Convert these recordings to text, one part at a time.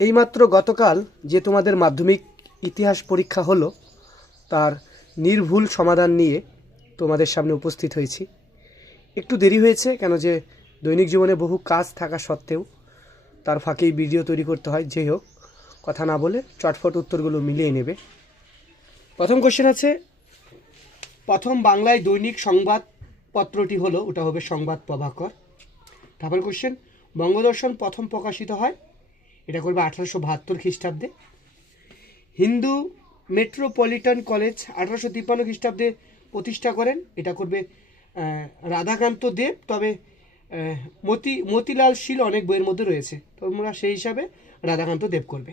এইমাত্র গতকাল যে তোমাদের মাধ্যমিক ইতিহাস পরীক্ষা হলো, তার নির্ভুল সমাধান নিয়ে তোমাদের সামনে উপস্থিত হয়েছি। একটু দেরি হয়েছে কেন যে দৈনিক জীবনে বহু কাজ থাকা সত্ত্বেও তার ফাঁকেই ভিডিও তৈরি করতে হয়। যেই হোক, কথা না বলে চটফট উত্তরগুলো মিলিয়ে নেবে। প্রথম কোশ্চেন আছে, প্রথম বাংলায় দৈনিক সংবাদ পত্রটি হলো, ওটা হবে সংবাদ প্রভাকর। তারপর কোশ্চেন বঙ্গদর্শন প্রথম প্রকাশিত হয় এটা করবে আঠারোশো বাহাত্তর খ্রিস্টাব্দে। হিন্দু মেট্রোপলিটন কলেজ আঠারোশো তিপ্পান্ন খ্রিস্টাব্দে প্রতিষ্ঠা করেন। এটা করবে রাধাকান্ত দেব। তবে মতি, মতিলাল শীল অনেক বইয়ের মধ্যে রয়েছে। তোমরা সেই হিসাবে রাধাকান্ত দেব করবে।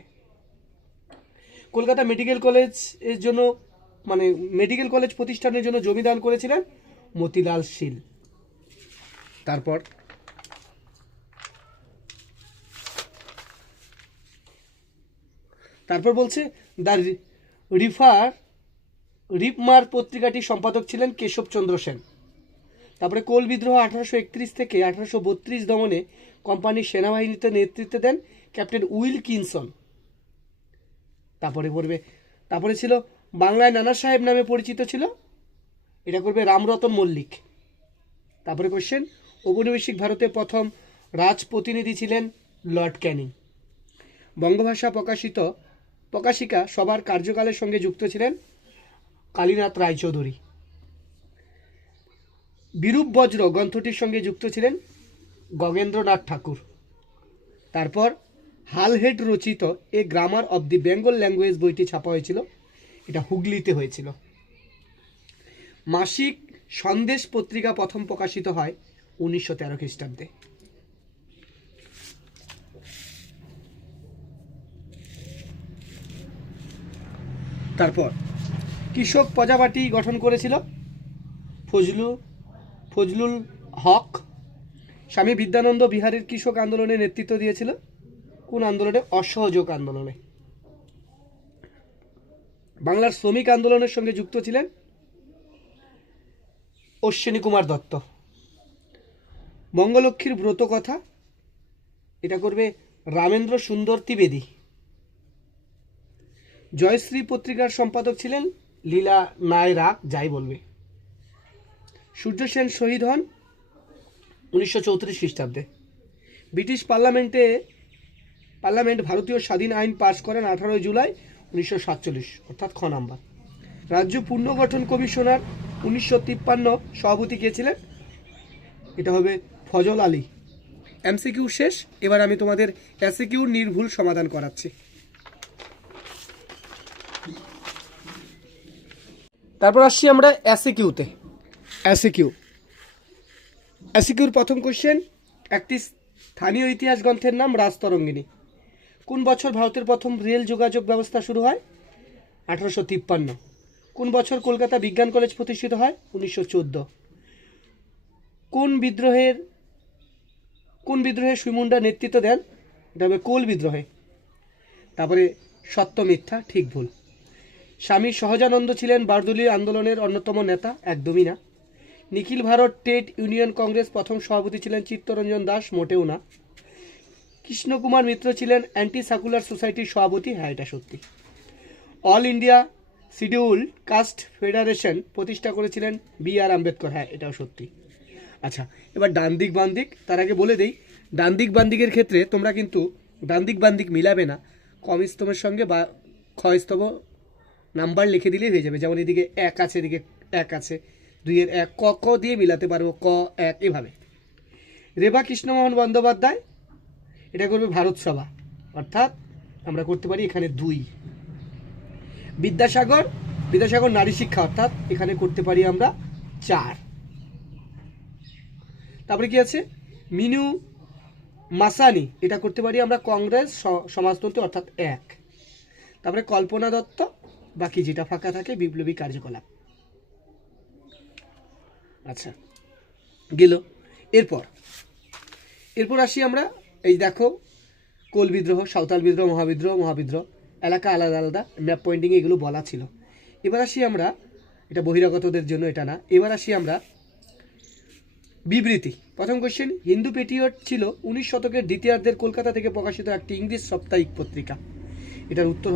কলকাতা মেডিকেল কলেজের জন্য মানে মেডিকেল কলেজ প্রতিষ্ঠানের জন্য জমি দান করেছিলেন মতিলাল শীল। তারপর তারপর বলছে, দ্য রিফার, রিপমার পত্রিকাটি সম্পাদক ছিলেন কেশবচন্দ্র সেন। তারপরে কোল বিদ্রোহ আঠারোশো একত্রিশ থেকে আঠারোশো বত্রিশ দমনে কোম্পানির সেনাবাহিনীতে নেতৃত্ব দেন ক্যাপ্টেন উইল কিনসন তারপরে পড়বে, তারপরে ছিল বাংলায় নানা সাহেব নামে পরিচিত ছিল, এটা করবে রামরতন মল্লিক। তারপরে কোশ্চেন ঔপনিবেশিক ভারতের প্রথম রাজ প্রতিনিধি ছিলেন লর্ড ক্যানিং। বঙ্গভাষা প্রকাশিত প্রকাশিকা সবার কার্যকালের সঙ্গে যুক্ত ছিলেন কালীনাথ রায়চৌধুরী। বিরূপ বজ্র গ্রন্থটির সঙ্গে যুক্ত ছিলেন গগেন্দ্রনাথ ঠাকুর। তারপর হালহেড রচিত a grammar of the Bengal language বইটি ছাপা হয়েছিল। এটা হুগলিতে হয়েছিল। মাসিক সন্দেশ পত্রিকা প্রথম প্রকাশিত হয় উনিশশো তেরো খ্রিস্টাব্দে। তারপর। কৃষক প্রজাপার্টি গঠন করেছিল ফজলু ফজলুল হক। স্বামী বিদ্যানন্দ বিহারের কৃষক আন্দোলনে নেতৃত্ব দিয়েছিল। কোন আন্দোলনে? অসহযোগ আন্দোলনে। বাংলার শ্রমিক আন্দোলনের সঙ্গে যুক্ত ছিলেন অশ্বিনী কুমার দত্ত। বঙ্গলক্ষ্মীর ব্রত কথা এটা করবে রামেন্দ্র সুন্দর ত্রিবেদী। জয়শ্রী পত্রিকার সম্পাদক ছিলেন লীলা নায়রা, যাই বলবে। সূর্য সেন শহীদ হন উনিশশো চৌত্রিশ খ্রিস্টাব্দে। ব্রিটিশ পার্লামেন্টে, পার্লামেন্ট ভারতীয় স্বাধীন আইন পাশ করেন আঠারোই জুলাই উনিশশো সাতচল্লিশ, অর্থাৎ খ নাম্বার। রাজ্য পুনর্গঠন কমিশনার উনিশশো তিপ্পান্ন সভাপতি কে ছিলেন? এটা হবে ফজল আলী। এমসিকিউ শেষ, এবার আমি তোমাদের এসিকিউর নির্ভুল সমাধান করাচ্ছি। তারপর আসছি আমরা অ্যাসিকিউতে অ্যাসিকিউ অ্যাসিকিউর প্রথম কোশ্চেন একটি স্থানীয় ইতিহাস গ্রন্থের নাম রাজতরঙ্গিনী। কোন বছর ভারতের প্রথম রেল যোগাযোগ ব্যবস্থা শুরু হয়? আঠারোশো তিপ্পান্ন। কোন বছর কলকাতা বিজ্ঞান কলেজ প্রতিষ্ঠিত হয়? উনিশশো চোদ্দ। কোন বিদ্রোহের, কোন বিদ্রোহে সুইমুন্ডা নেতৃত্ব দেন? এটা হবে কোল বিদ্রোহে। তারপরে সত্য মিথ্যা, ঠিক ভুল। স্বামী সহজানন্দ ছিলেন বারদুলি আন্দোলনের অন্যতম নেতা, একদমই না। Nikhil Bharat trade union congress প্রথম সভাপতি ছিলেন চিত্তরঞ্জন দাস, মোটেও না। কৃষ্ণকুমার মিত্র ছিলেন অ্যান্টি সার্কুলার সোসাইটির সভাপতি হ্যাঁ এটা সত্যি। All India schedule caste federation প্রতিষ্ঠা করেছিলেন বি আর আম্বেদকর হ্যাঁ এটাও সত্যি। আচ্ছা এবার ডান দিক বাম তার আগে বলে দেই ডান দিক বাম ক্ষেত্রে তোমরা কিন্তু ডান দিক বাম মিলাবে না। কম স্তমের সঙ্গে বা ক্ষয় স্তব নাম্বার লিখে দিলেই হয়ে যাবে। যেমন এদিকে এক আছে, এদিকে এক আছে। দুইয়ের এক, ক ক দিয়ে মিলাতে পারব ক, এক এভাবে। রেবা কৃষ্ণমোহন বন্দ্যোপাধ্যায়, এটা করবে ভারত সভা। অর্থাৎ আমরা করতে পারি এখানে দুই। বিদ্যাসাগর বিদ্যাসাগর নারী শিক্ষা, অর্থাৎ এখানে করতে পারি আমরা চার। তারপরে কি আছে? মিনু মাসানি, এটা করতে পারি আমরা কংগ্রেস সমাজতন্ত্র, অর্থাৎ এক। তারপরে কল্পনা দত্ত বাকি যেটা ফাঁকা থাকে বিপ্লবী কার্যকলাপ। আচ্ছা গেল। এরপর এরপর আসি আমরা, এই দেখো, কোল বিদ্রোহ, সাঁওতাল বিদ্রোহ, মহাবিদ্রোহ মহাবিদ্রোহ, এলাকা আলাদা আলাদা ম্যাপ পয়েন্টিং এগুলো বলা ছিল। এবার আসি আমরা, এটা বহিরাগতদের জন্য এটা না, এবার আসি আমরা বিবৃতি। প্রথম কোশ্চেন হিন্দু পেটিওট ছিল উনিশ শতকের দ্বিতীয়ার্ধের কলকাতা থেকে প্রকাশিত একটি ইংরেজ সাপ্তাহিক পত্রিকা। এটার উত্তর